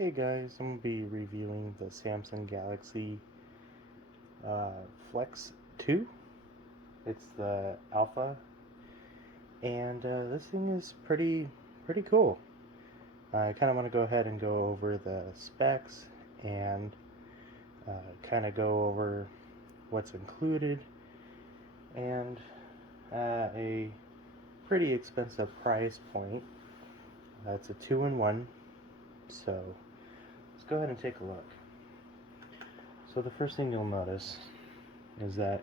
Hey guys, I'm going to be reviewing the Samsung Galaxy Flex 2. It's the Alpha, and this thing is pretty cool. I kind of want to go ahead and go over the specs and kind of go over what's included, and at a pretty expensive price point. It's a 2-in-1, so let's go ahead and take a look. So the first thing you'll notice is that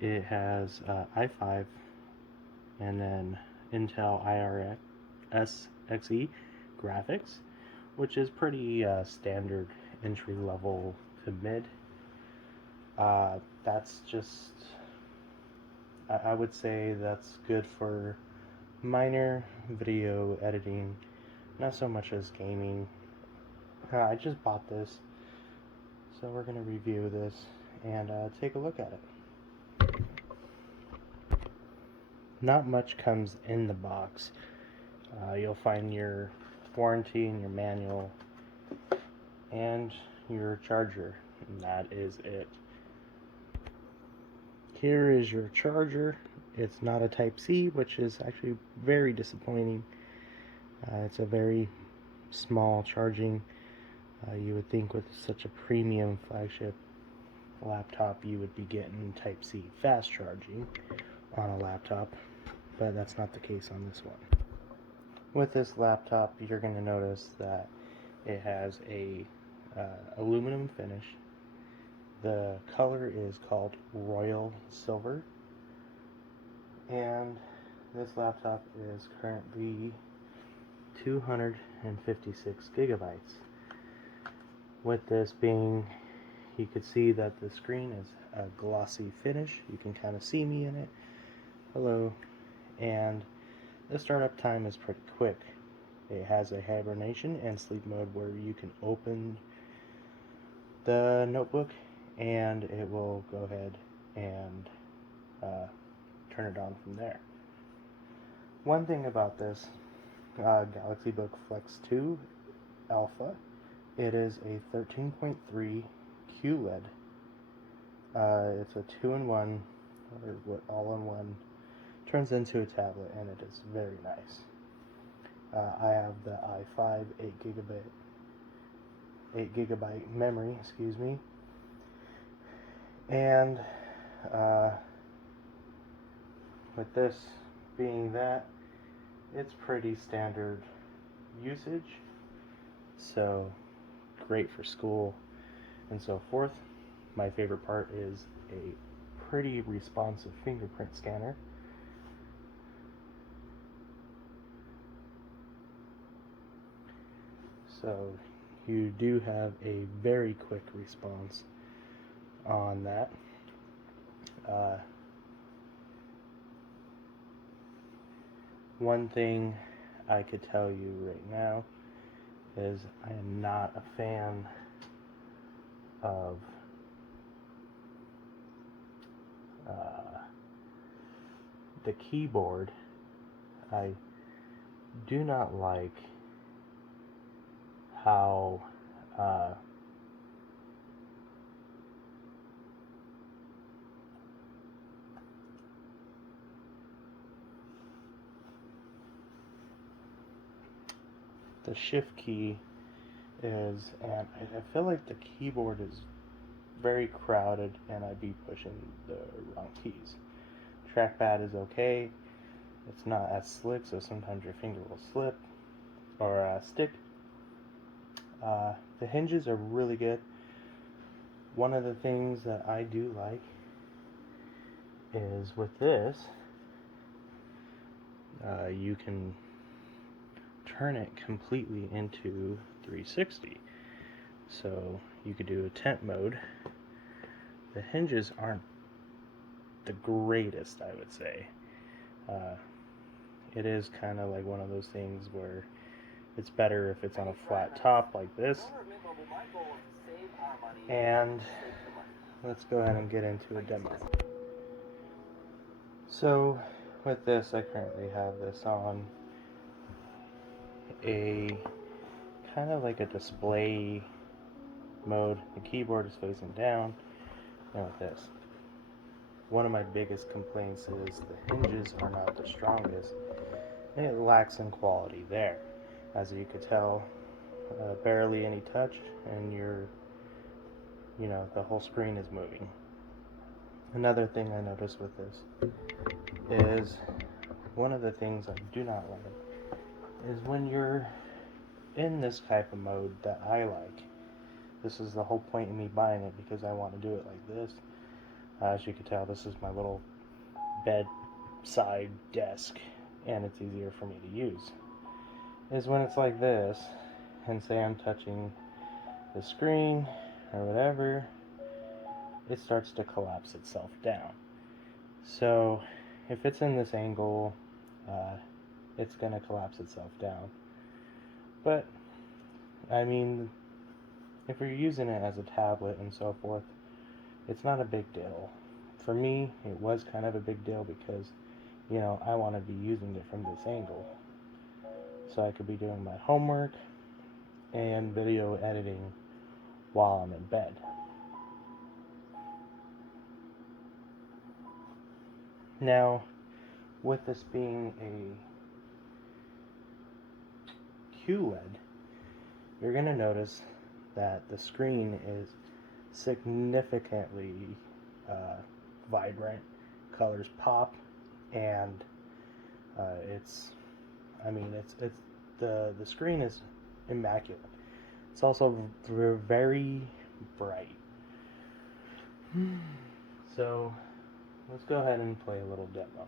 it has i5 and then Intel IRS Xe graphics, which is pretty standard entry level to mid. That's just, I would say that's good for minor video editing, not so much as gaming. I just bought this, so we're going to review this and take a look at it. Not much comes in the box. You'll find your warranty and your manual and your charger, and that is it. Here is your charger. It's not a Type-C, which is actually very disappointing. It's a very small charging. You would think with such a premium flagship laptop you would be getting Type-C fast charging on a laptop, but that's not the case on this one. With this laptop, you're going to notice that it has a aluminum finish. The color is called Royal Silver, and this laptop is currently 256 gigabytes. With this being, you could see that the screen is a glossy finish. You can kind of see me in it. Hello. And the startup time is pretty quick. It has a hibernation and sleep mode where you can open the notebook and it will go ahead and turn it on from there. One thing about this Galaxy Book Flex 2 Alpha, it is a 13.3 QLED. It's a 2-in-1, or what all-in-one turns into a tablet, and it is very nice. I have the i5 8 gigabyte memory, excuse me, and with this being that, it's pretty standard usage, so great for school and so forth. My favorite part is a pretty responsive fingerprint scanner. So you do have a very quick response on that. One thing I could tell you right now is I am not a fan of the keyboard. I do not like how the shift key is, and I feel like the keyboard is very crowded and I'd be pushing the wrong keys. Trackpad is okay. It's not as slick, so sometimes your finger will slip or stick. The hinges are really good. One of the things that I do like is with this, you can turn it completely into 360. So you could do a tent mode. The hinges aren't the greatest, I would say. It is kind of like one of those things where it's better if it's on a flat top like this. And let's go ahead and get into a demo. So with this, I currently have this on a kind of like a display mode. The keyboard is facing down. And with this, one of my biggest complaints is the hinges are not the strongest, and it lacks in quality there. As you could tell, barely any touch, and the whole screen is moving. Another thing I noticed with this is one of the things I do not like is when you're in this type of mode that I like. This is the whole point of me buying it, because I want to do it like this. As you can tell, this is my little bedside desk, and it's easier for me to use. Is when it's like this, and say I'm touching the screen or whatever, it starts to collapse itself down. So if it's in this angle, it's going to collapse itself down. But I mean, if you're using it as a tablet and so forth, it's not a big deal. For me, it was kind of a big deal because, I want to be using it from this angle. So I could be doing my homework and video editing while I'm in bed. Now, with this being a QLED, you're going to notice that the screen is significantly vibrant. Colors pop, and the screen is immaculate. It's also very bright. So let's go ahead and play a little demo.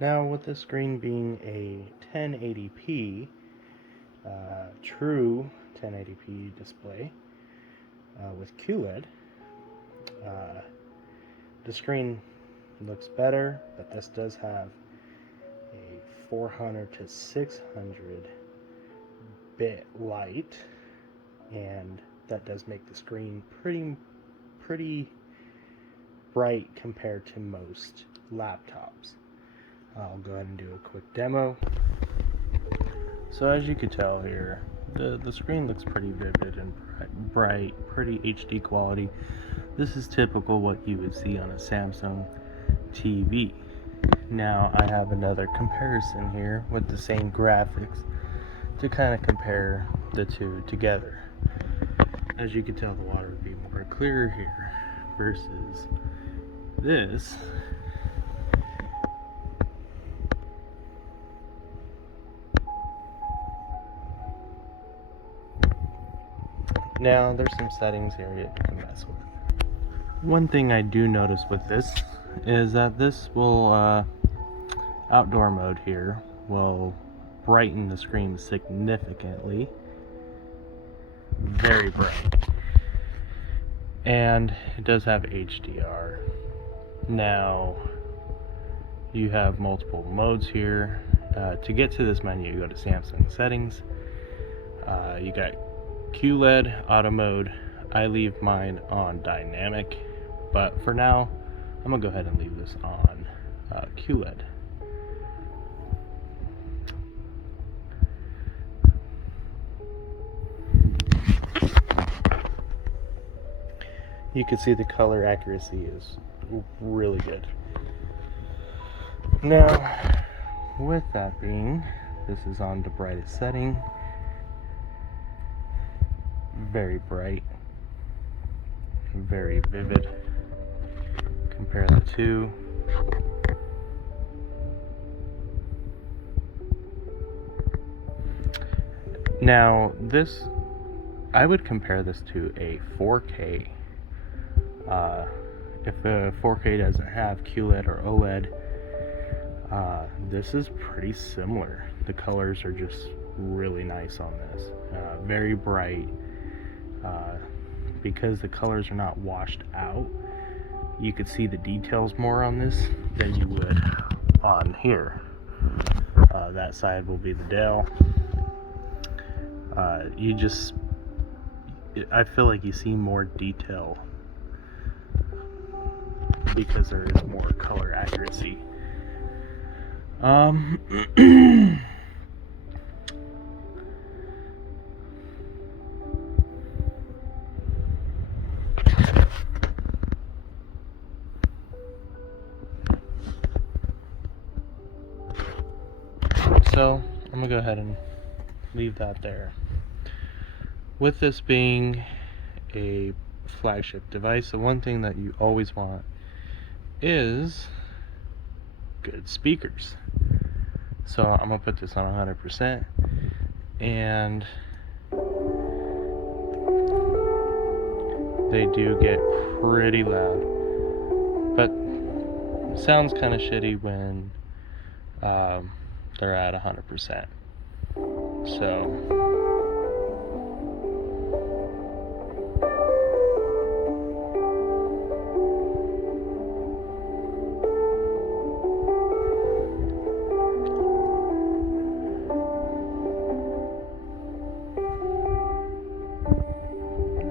Now, with the screen being a 1080p, true 1080p display with QLED, the screen looks better, but this does have a 400 to 600 bit light, and that does make the screen pretty bright compared to most laptops. I'll go ahead and do a quick demo. So as you can tell here, the screen looks pretty vivid and bright, pretty HD quality. This is typical what you would see on a Samsung TV. Now I have another comparison here with the same graphics to kind of compare the two together. As you can tell, the water would be more clear here versus this. Now, there's some settings here you can mess with. One thing I do notice with this is that this will, outdoor mode here, will brighten the screen significantly. Very bright. And it does have HDR. Now, you have multiple modes here. To get to this menu, you go to Samsung settings. You got QLED auto mode. I leave mine on dynamic, but for now I'm gonna go ahead and leave this on QLED. You can see the color accuracy is really good. Now, with that being, this is on the brightest setting. Very bright, very vivid. Compare the two. Now, this, I would compare this to a 4K. If a 4K doesn't have QLED or OLED, This is pretty similar. The colors are just really nice on this. Very bright. Because the colors are not washed out, you could see the details more on this than you would on here. That side will be the Dell. I feel like you see more detail because there is more color accuracy. So I'm gonna go ahead and leave that there. With this being a flagship device, the one thing that you always want is good speakers. So I'm gonna put this on 100%, and they do get pretty loud, but it sounds kind of shitty when they're at 100%.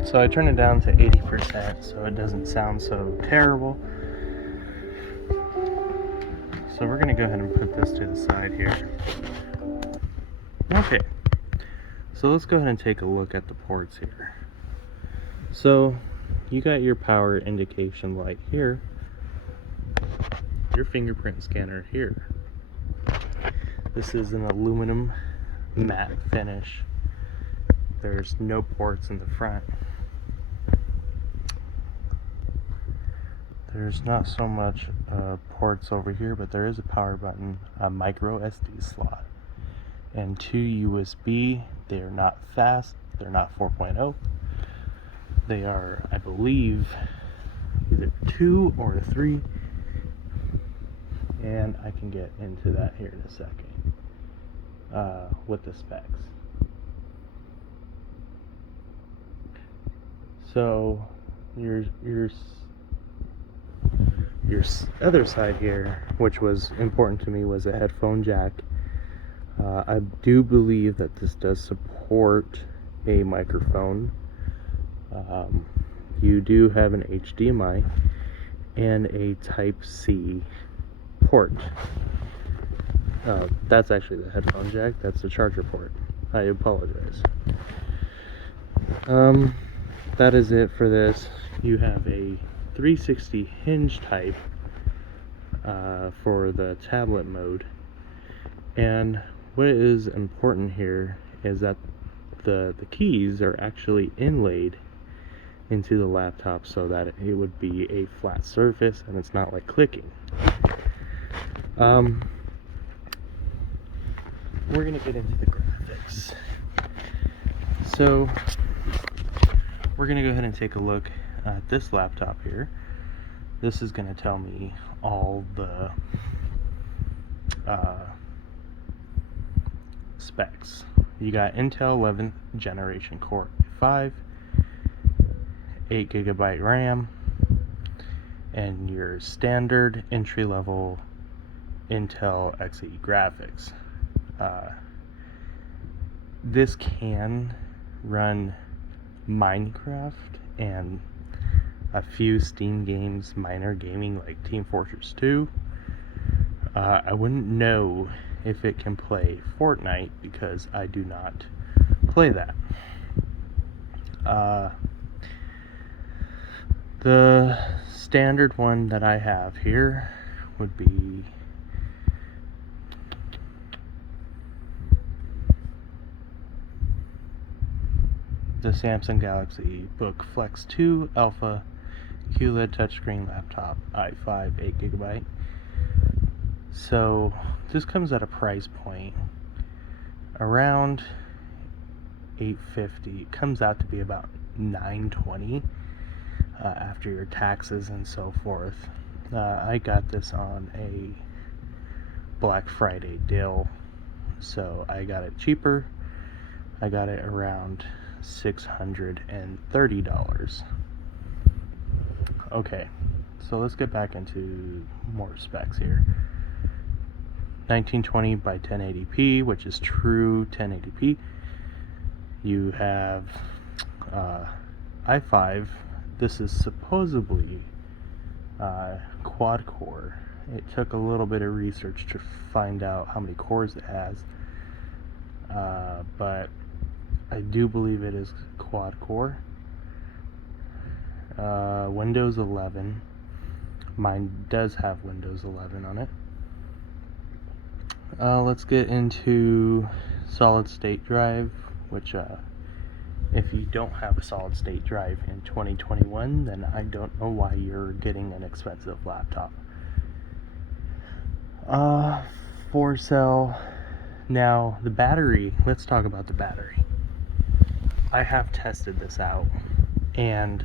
So I turn it down to 80% so it doesn't sound so terrible. So we're going to go ahead and put this to the side here. Okay, so let's go ahead and take a look at the ports here. So you got your power indication light here, your fingerprint scanner here. This is an aluminum matte finish. There's no ports in the front. There's not so much ports over here, but there is a power button, a micro SD slot, and 2 USB. They are not fast, they're not 4.0. They are, I believe, either 2 or 3, and I can get into that here in a second with the specs. So your other side here, which was important to me, was a headphone jack. I do believe that this does support a microphone. You do have an HDMI and a Type-C port. That's actually the headphone jack. That's the charger port. I apologize. That is it for this. You have a 360 hinge type for the tablet mode, and what is important here is that the keys are actually inlaid into the laptop so that it would be a flat surface and it's not like clicking. We're gonna get into the graphics. So we're gonna go ahead and take a look at this laptop here. This is going to tell me all the specs. You got Intel 11th generation Core i5, 8GB RAM, and your standard entry-level Intel Xe graphics. This can run Minecraft and a few Steam games, minor gaming like Team Fortress 2. I wouldn't know if it can play Fortnite because I do not play that. The standard one that I have here would be the Samsung Galaxy Book Flex 2 Alpha QLED touchscreen laptop, i5, 8GB. So this comes at a price point around $850. It comes out to be about $920 after your taxes and so forth. I got this on a Black Friday deal, so I got it cheaper. I got it around $630. Okay, so let's get back into more specs here. 1920 by 1080p, which is true 1080p. You have i5. This is supposedly quad core. It took a little bit of research to find out how many cores it has, but I do believe it is quad core. Windows 11. Mine does have Windows 11 on it. Let's get into solid state drive, which if you don't have a solid state drive in 2021, then I don't know why you're getting an expensive laptop. 4-cell. Now the battery, let's talk about the battery. I have tested this out, and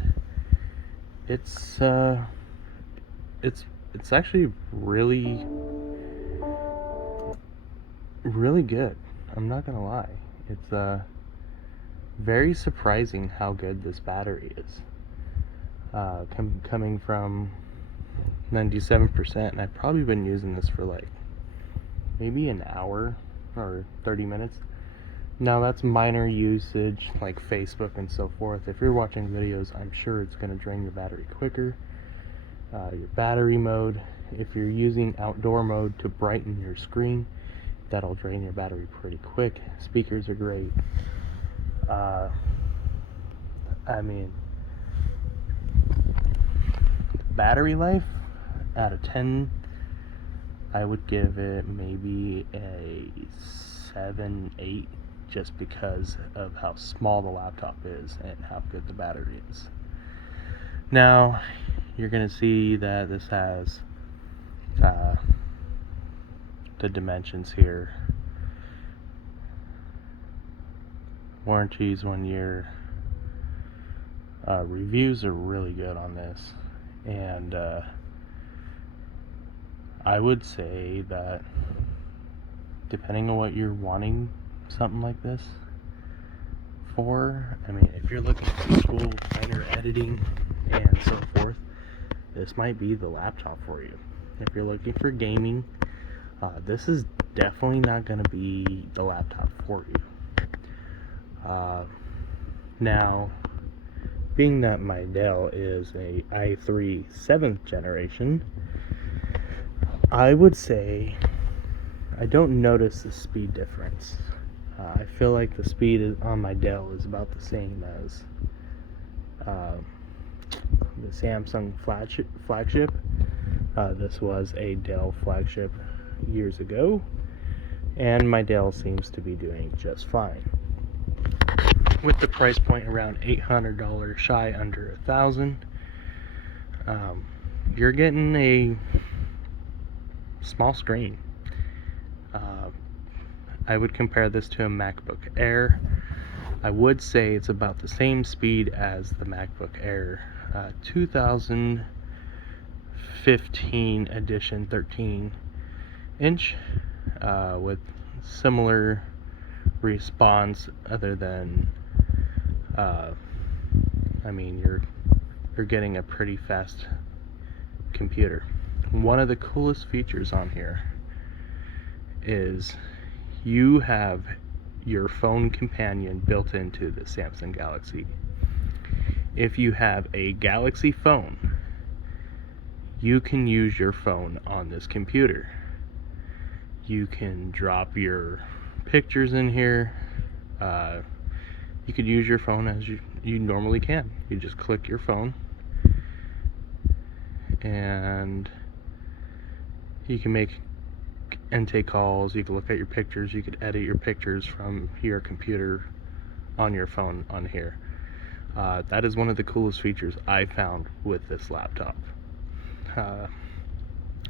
it's actually really good. I'm not gonna lie. It's very surprising how good this battery is. Coming from 97%, and I've probably been using this for like maybe an hour or 30 minutes. Now that's minor usage like Facebook and so forth. If you're watching videos, I'm sure it's going to drain your battery quicker. Your battery mode, if you're using outdoor mode to brighten your screen, that'll drain your battery pretty quick. Speakers are great. I mean, battery life out of 10, I would give it maybe a 7, 8, just because of how small the laptop is and how good the battery is. Now, you're going to see that this has the dimensions here. Warranties 1 year. Reviews are really good on this, and I would say that depending on what you're wanting something like this for, I mean, if you're looking for school, minor editing, and so forth, this might be the laptop for you. If you're looking for gaming, this is definitely not going to be the laptop for you. Now, being that my Dell is a i3 7th generation, I would say I don't notice the speed difference. I feel like the speed on my Dell is about the same as the Samsung flagship. This was a Dell flagship years ago, and my Dell seems to be doing just fine. With the price point around $800, shy under $1,000, you're getting a small screen. I would compare this to a MacBook Air. I would say it's about the same speed as the MacBook Air 2015 edition 13-inch, with similar response, other than I mean, you're getting a pretty fast computer. One of the coolest features on here is you have your phone companion built into the Samsung Galaxy. If you have a Galaxy phone, you can use your phone on this computer. You can drop your pictures in here. You could use your phone as you normally can. You just click your phone, and you can make and take calls. You can look at your pictures. You could edit your pictures from your computer on your phone on here. That is one of the coolest features I found with this laptop. I'm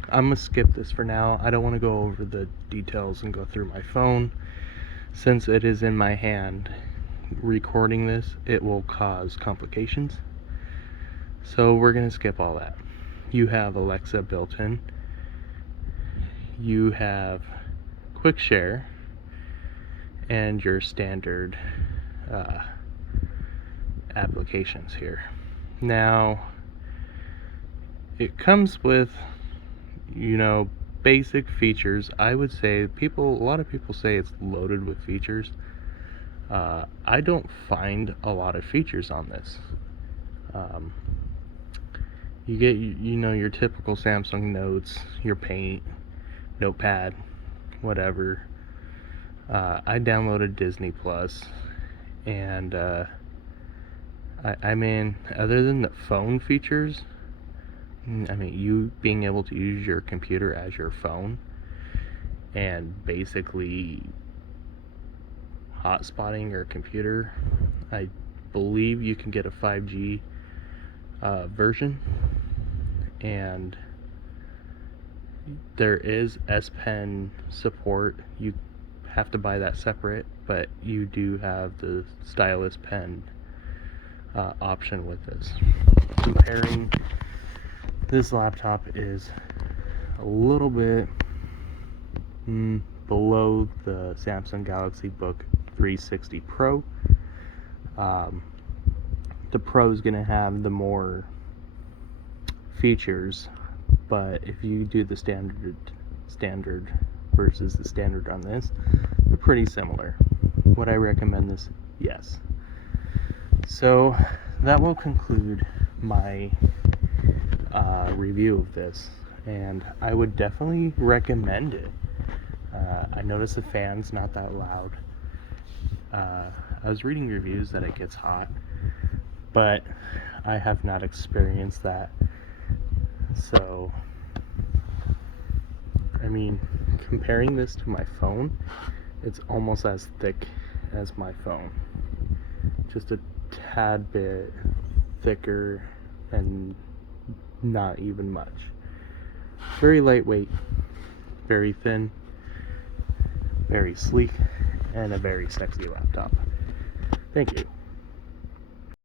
gonna skip this for now. I don't want to go over the details and go through my phone. Since it is in my hand recording this, it will cause complications, so we're gonna skip all that. You have Alexa built in. you have quick share and your standard applications here. Now, it comes with, basic features. I would say a lot of people say it's loaded with features. I don't find a lot of features on this. You get, your typical Samsung Notes, your Paint, Notepad, whatever. I downloaded Disney Plus, and I mean, other than the phone features, you being able to use your computer as your phone and basically hotspotting your computer, I believe you can get a 5G version, and there is S Pen support. You have to buy that separate, but you do have the stylus pen option with this. Comparing, this laptop is a little bit below the Samsung Galaxy Book 360 Pro. The Pro is going to have the more features, but if you do the standard versus the standard on this, they're pretty similar. Would I recommend this? Yes. So that will conclude my review of this, and I would definitely recommend it. I noticed the fan's not that loud. I was reading reviews that it gets hot, but I have not experienced that. So, comparing this to my phone, it's almost as thick as my phone. Just a tad bit thicker and not even much. Very lightweight, very thin, very sleek, and a very sexy laptop. Thank you.